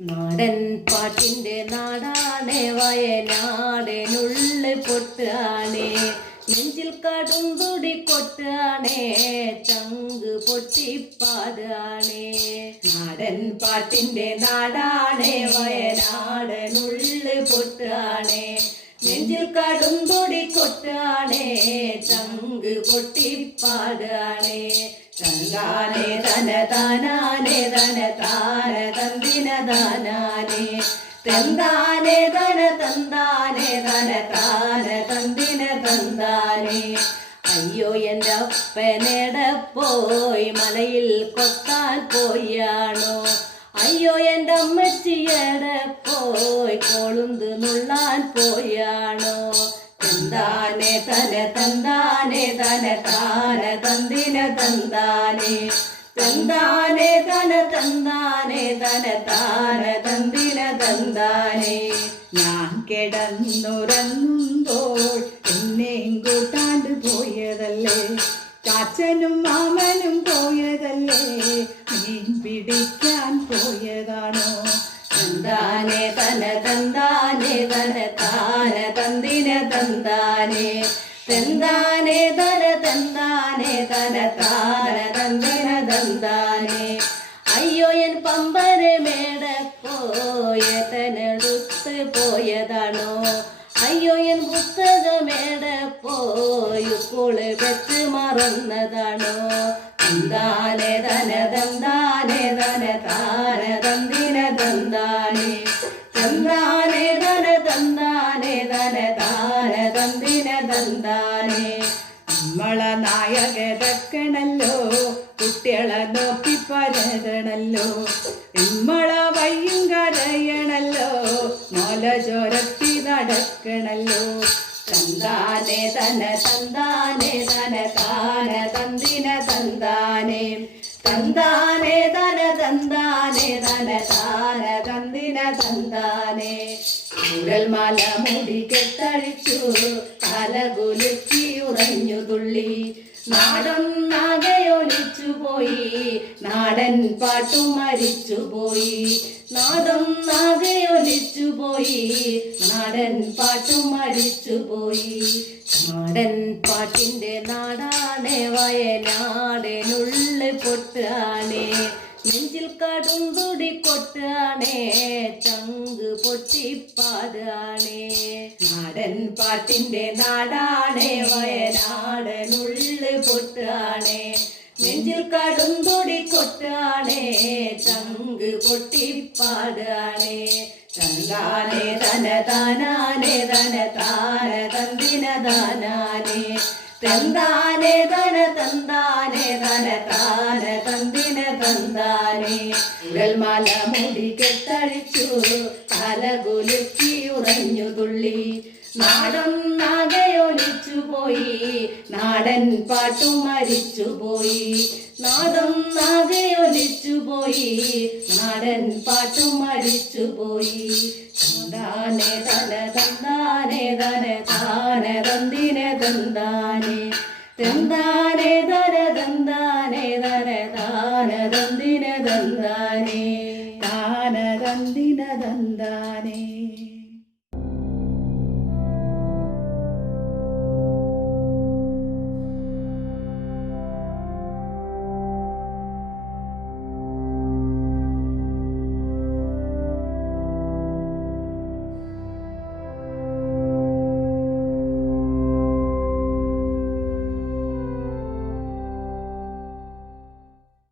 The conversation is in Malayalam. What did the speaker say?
നാടൻ പാട്ടിന്റെ നാടാണേ വയനാടിനുള്ളിൽ പൊട്ടാണേ. നെഞ്ചിൽ കടും തുടി കൊട്ടാണേ ചങ്ക് പൊട്ടിപ്പാടാണേ. നാടൻ പാട്ടിന്റെ നാടാണേ വയനാടിനുള്ളിൽ പൊട്ടാണേ. നെഞ്ചിൽ കടും തുടി കൊട്ടാണേ ചങ്ക് പൊട്ടിപ്പാടാണേ തങ്കാനെ തന താനാനെ തന താന തന്തിന താനാനെ തന്താനെ തന തന്താനെ തന താന തന്തിന തന്താനെ അയ്യോ എന്റെ അപ്പനെട പോയി? മലയിൽ കൊത്താൻ പോയാണോ? അയ്യോ എന്റെ അമ്മച്ചിയുടെ പോയി? കൊളുന്ത് നുള്ളാൻ തന്തിന തന്താനെ തന്താനെ തന തന്താനെ തന താന തന്തിന തന്താനെ. ഞാൻ കിടന്നുറങ്ങുമ്പോൾ എന്നെയും കൂട്ടാണ്ട് പോയതല്ലേ? ചാച്ചനും മാമനും പോയതല്ലേ? മീൻ പിടിക്കാൻ പോയതാണോ? തന്താനെ തന തന്താനെ തന താന തന്തിന തന്താനെ. തന്താനെ തന തന്താനെ തന താര തന്തിന തന്താനെ. അയ്യോ എൻ പമ്പര മേടപ്പോയതനടുത്ത് പോയ തനടുത്ത് പോയതാണോ? അയ്യോ എൻ പുസ്തകമേട പോയുപ്പോൾ വെച്ച് മറന്നതാണോ? തന്താനെ തന തന്താനെ തന താര തന്തിന തന്താനെ. തന്താനെ തന തന്താനെ തന താന തന്തിന തന്താനെ നമ്മളെ നായകതക്കണല്ലോ കുട്ടികളെ നോക്കി പരതണല്ലോ. നമ്മളെ വയ്യും കരയണല്ലോ. മോല ചോരത്തി നടക്കണല്ലോ. തന്താനെ തന തന്താനെ തന താന തന്തിന തന്താനെ. തന്താനെ തന തന്താനെ തന താന തന്തിന തന്താനെ. മല മുടി കെട്ടഴിച്ചു തലകുലുക്കി ഉറഞ്ഞു തുള്ളി. നാടൊന്നാകെയൊലിച്ചു പോയി നാടൻ പാട്ടു മരിച്ചു പോയി. നാടൊന്നാകെയൊലിച്ചു പോയി നാടൻ പാട്ടു മരിച്ചു പോയി. നാടൻ പാട്ടിന്റെ നാടാണേ വയനാടനുള്ളിൽ പൊട്ടാണേ. നെഞ്ചിൽ കടും തുടി കൊട്ടാണേ ചങ്ക് പൊട്ടിപ്പാടാണേ നാടൻ പാട്ടിന്റെ നാടാണേ. വയനാടനുള്ളിൽ പൊട്ടാണേ. നെഞ്ചിൽ കടും തൊടി കൊട്ടാണേ. തങ്ക് പൊട്ടിപ്പാടാണേ തങ്കാനേ തന താനാനേ തന താന തന്തിന താനാനേ തന്താനേ തന തന്താനേ തന താന തന്തിന തന്താനേ. ഉടൽമല മുടി കെട്ടഴിച്ചു. തല കുലുക്കി ഉറഞ്ഞു തുള്ളി നാടൊന്നാകെയൊലിച്ചു പോയി. നാടൻ പാട്ടു മരിച്ചു പോയി. നാടൊന്നാകെയൊലിച്ചു പോയി. നാടൻ പാട്ടു മരിച്ചു പോയി. തന്താനെ തല തന്താനെ തന താനെ തന്തിനെ തന്താനെ. തന്താനെ തന തന്താനെ തന താന തന്തിനെ തന്താനെ. താന തന്തിന തന്താനെ